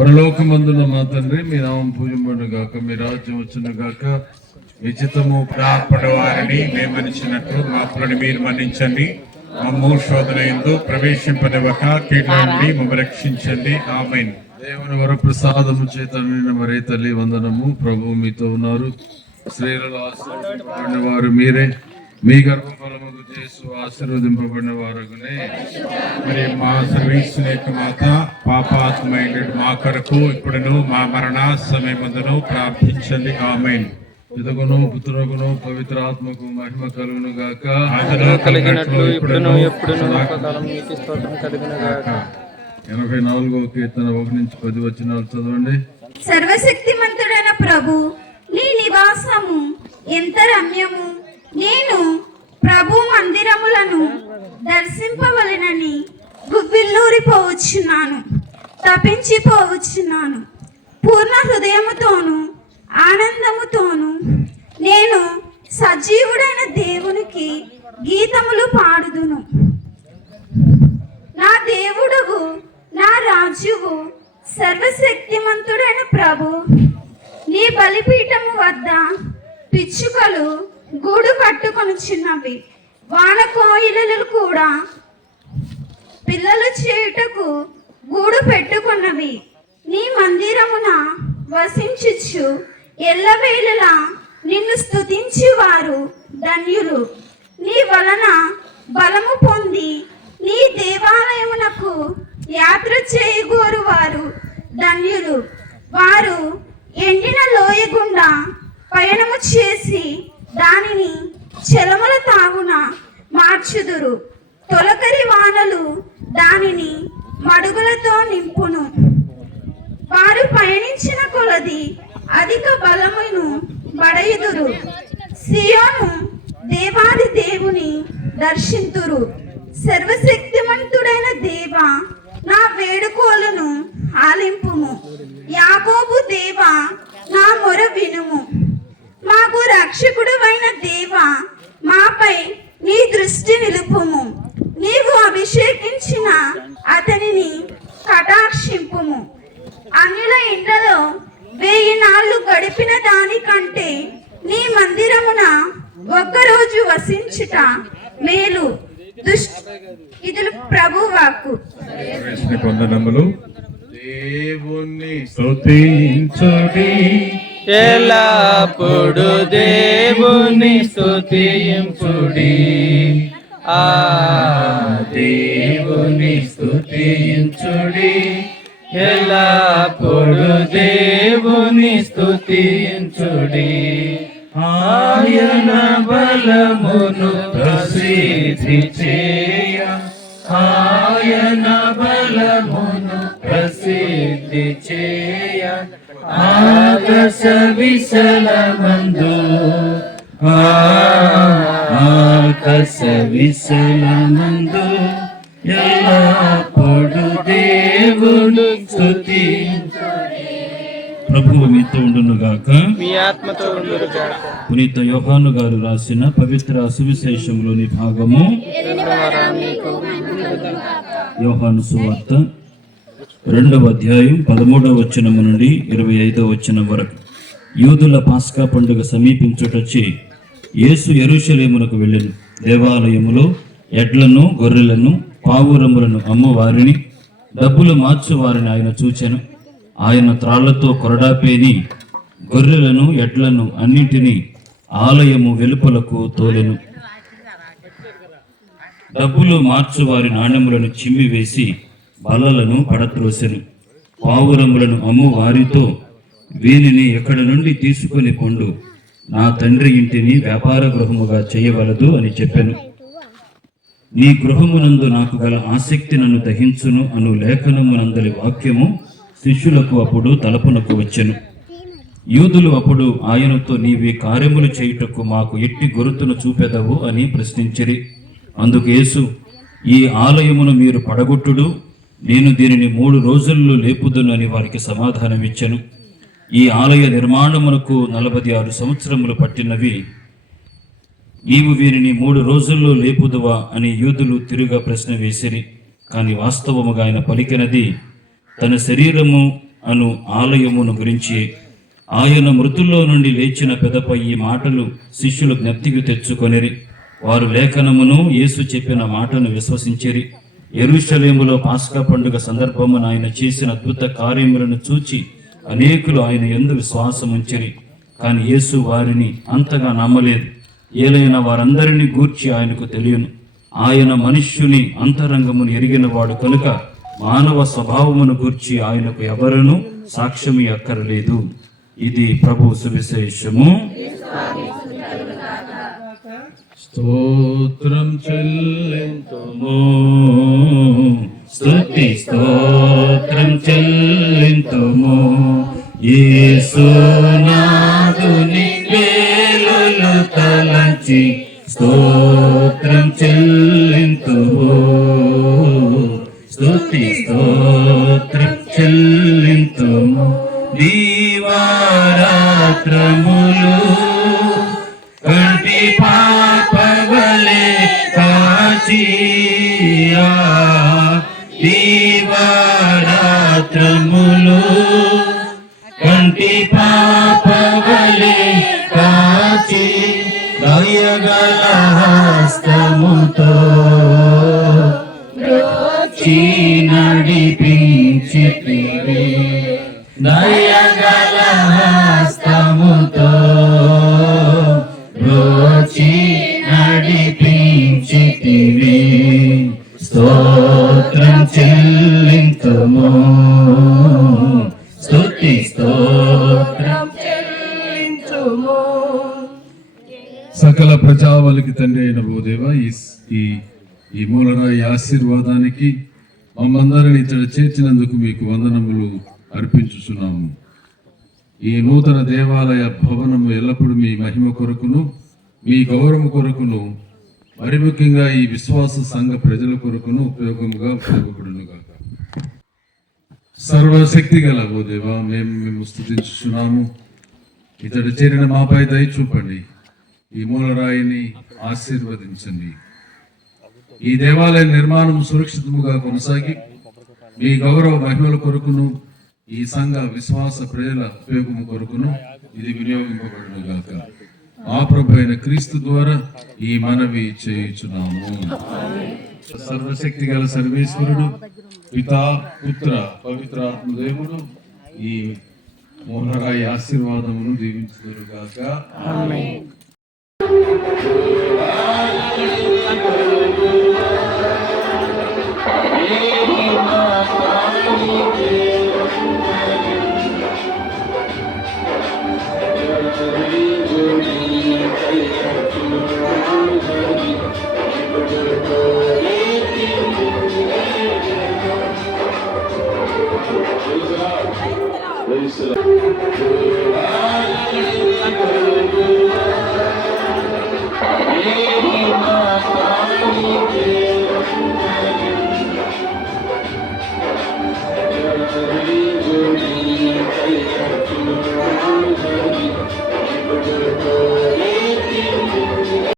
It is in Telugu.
పరలోకమందున మా తండ్రి, మీ నామం పూజింపబడును గాక, మీ రాజ్యం వచ్చును గాక, మీ చిత్తము ప్రాపడి వారిని మేము మన్నించినట్లు మా అప్పులను మీరు మన్నించండి. మమ్ము శోధన యందు ప్రవేశింపనివ్వక కీడు నుండి మమ్ము రక్షించండి. ఆమేన్. దేవుని వరప్రసాదము చేత నిండిన మరే తల్లి వందనము. ప్రభువు మీతో ఉన్నారు. స్త్రీలలో ఆశీర్వదింపబడిన వారు మీరే, మీ గర్భఫలముకు చేసు ఆశీర్వదింపబడిన వారునే. మరి మా సర్వేశ్వరుని మాత పాపాత్మైన మా కొరకు ఇప్పుడును మా మరణ సమయమందును ప్రార్థించండి. ఆమేన్. పితకును పుత్రుకును పవిత్రాత్మకు మహిమ కలుగును గాక. ఆదిలో కలిగినట్లు ఇప్పుడును ఎప్పుడును సదాకాలం నీకు స్తోత్రం కలుగును గాక. 84వ కీర్తన 1-10 వచనాలు చదవండి. సర్వశక్తిమంతుడైన ప్రభు, నీ నివాసము ఎంత రమ్యము! నేను ప్రభు మందిరములను దర్శింపవలెనని గువ్విల్లూరిపోవచ్చున్నాను, తపించిపోవచ్చున్నాను. పూర్ణ హృదయముతోను ఆనందముతోను నేను సజీవుడైన దేవునికి గీతములు పాడుదును. నా దేవుడవు, నా రాజువు, సర్వశక్తిమంతుడైన ప్రభు, నీ బలిపీఠము వద్ద పిచ్చుకలు గూడు కట్టుకొనుచున్నవి, వానకోయిలలు కూడా పిల్లలు చేయుటకు గూడు పెట్టుకున్నవి. నీ మందిరమున వసించుచు ఎల్లవేళలా నిన్ను స్తుతించి వారు ధన్యులు. నీ వలన బలము పొంది నీ దేవాలయమునకు యాత్ర చేయగోరు వారు ధన్యులు. వారు ఎండిన లోయ గుండా పయనము చేసి దానిని చెలమల తావున మార్చుదురు. తొలకరి వానలు దానిని మడుగులతో నింపును. వారు పయనించిన కొలది అధిక బలమును బడయుదురు. సియోను దేవాది దేవుని దర్శింతురు. సర్వశక్తిమంతుడైన దేవ, నా వేడుకోలను ఆలింపుము. యాకోబు దేవ, నా మొర వినుము. మాకు రక్షకుడువైన దేవ, మాపై నీ దృష్టి నిలుపుము. నీవు అభిషేకించిన అతనిని కటాక్షింపుము. అన్యుల ఇండ్లలో 1000 నాళ్ళు గడిపిన దానికంటే నీ మందిరమున ఒక్కరోజు వసించుట మేలు. ఇది ప్రభు వాక్కు. వందనములు. దేవుని స్తుతించుడి, ఎల్లప్పుడు దేవుని స్తుతించుడి. ఆ దేవుని స్తుతించుడి, ఎల్లప్పుడు దేవుని స్తుతించుడి. ఆయన బలమును ప్రసిద్ధి చేయ, ఆయన బలమును ప్రసిద్ధి చేయ. ఆకాశ విశలమందు, ఆకాశ విశలమందు ఎల్లప్పుడు దేవుని స్తుతించుడి. ప్రభువు మీతో ఉండును గాక, మీ ఆత్మతో ఉండును గాక. పునీత యోహాను గారు రాసిన పవిత్ర సువిశేషంలోని భాగము. యోహాను సువార్త 2వ అధ్యాయం 13వ వచనము నుండి 25వ వచనం వరకు. యూదుల పాస్కా పండుగ సమీపించుటొచ్చి యేసు యెరూషలేమునకు వెళ్ళెను. దేవాలయములో ఎడ్లను గొర్రెలను పావురములను అమ్మువారిని డబ్బులు మార్చువారిని ఆయన చూచెను. ఆయన త్రాళ్లతో కొరడాపేని గొర్రెలను ఎడ్లను అన్నింటినీ ఆలయము వెలుపలకు తోలెను. డబ్బులు మార్చువారి నాణెములను చిమ్మివేసి బల్లలను పడత్రోసెను. పావురములను అమ్ము వారితో, వీనిని ఎక్కడి నుండి తీసుకొని పొండు, నా తండ్రి ఇంటిని వ్యాపార గృహముగా చేయవలదు అని చెప్పెను. నీ గృహమునందు నాకు గల ఆసక్తి నన్ను దహించును అను లేఖనమునందలి వాక్యము శిష్యులకు అప్పుడు తలపునకు వచ్చెను. యూదులు అప్పుడు ఆయనతో, నీవి కార్యములు చేయుటకు మాకు ఎట్టి గురుతును చూపెదవు అని ప్రశ్నించిరి. అందుకు యేసు, ఈ ఆలయమును మీరు పడగొట్టుడు, నేను దీనిని 3 రోజుల్లో లేపుదునని వారికి సమాధానమిచ్చెను. ఈ ఆలయ నిర్మాణమునకు 46 సంవత్సరములు పట్టినవి. నీవు వీరిని 3 రోజుల్లో లేపుదువా అని యూదులు తిరుగా ప్రశ్న వేసిరి. కానీ వాస్తవముగా ఆయన పలికినది, తన శరీరము అను ఆలయమును గురించి. ఆయన మృతుల్లో నుండి లేచిన పెదపై ఈ మాటలు శిష్యులు జ్ఞప్తికి తెచ్చుకొనిరి. వారు లేఖనమును యేసు చెప్పిన మాటను విశ్వసించిరి. యెరూషలేములో పాస్కా పండుగ సందర్భమున ఆయన చేసిన అద్భుత కార్యములను చూచి అనేకులు ఆయన యందు విశ్వాసముంచిరి. కానీ యేసు వారిని అంతగా నమ్మలేదు. ఏలైనా వారందరినీ గూర్చి ఆయనకు తెలియను. ఆయన మనుష్యుని అంతరంగమును ఎరిగినవాడు కనుక మానవ స్వభావమును గూర్చి ఆయనకు ఎవరునూ సాక్ష్యము అక్కరలేదు. ఇది ప్రభు సువిశేషము. స్తోత్రం చెల్లింతుము, స్తుతి స్తోత్రం చెల్లింతుము. యేసునాథుని వేలులు తలంచి స్తోత్రం చెల్లింతుము. స్తుతి స్తోత్రం చెల్లింతుము. దీవారాత్రములు కంటి పాపవలే కాచియా, దీవారాత్రములు కంటి పాపవలే కాచి దయగల హస్తముతో బ్రోచి నడిపించితివి. దయగల హస్తముతో బ్రోచి నడిపించితివి. స్తోత్రం చెల్లింతుము. స్తుతి స్తోత్రం చెల్లింతుము. సకల ప్రజావళికి తండ్రి అయిన ఓ దేవా, ఈ మూలరాయి ఆశీర్వాదానికి మమ్మందరిని ఇతడు చేర్చినందుకు మీకు వందనములు అర్పించుచున్నాము. ఈ నూతన దేవాలయ భవనము ఎల్లప్పుడూ మీ మహిమ కొరకును మీ గౌరవం కొరకును మరి ముఖ్యంగా ఈ విశ్వాస సంఘ ప్రజల కొరకును ఉపయోగపడును గాక. సర్వశక్తి గల ఓ దేవా, మేము స్తుతించుచున్నాము. ఇతడు చేరిన మాపై దయ చూపండి. ఈ మూలరాయిని ఆశీర్వదించండి. ఈ దేవాలయ నిర్మాణం సురక్షితముగా కొనసాగి మీ గౌరవ మహిమల కొరకును ఈ సంఘ విశ్వాస ప్రజల ఉపయోగము కొరకును ఇది వినియోగింపబడును గాక. మా ప్రభు అయిన క్రీస్తు ద్వారా ఈ మనవి చేయుచున్నాము. సర్వశక్తి గల సర్వేశ్వరుడు పితా పుత్ర పవిత్రాత్మ దేవుడు ఈ మూలరాయి ఆశీర్వాదమును దీవించుదురు గాక. Praise the Lord.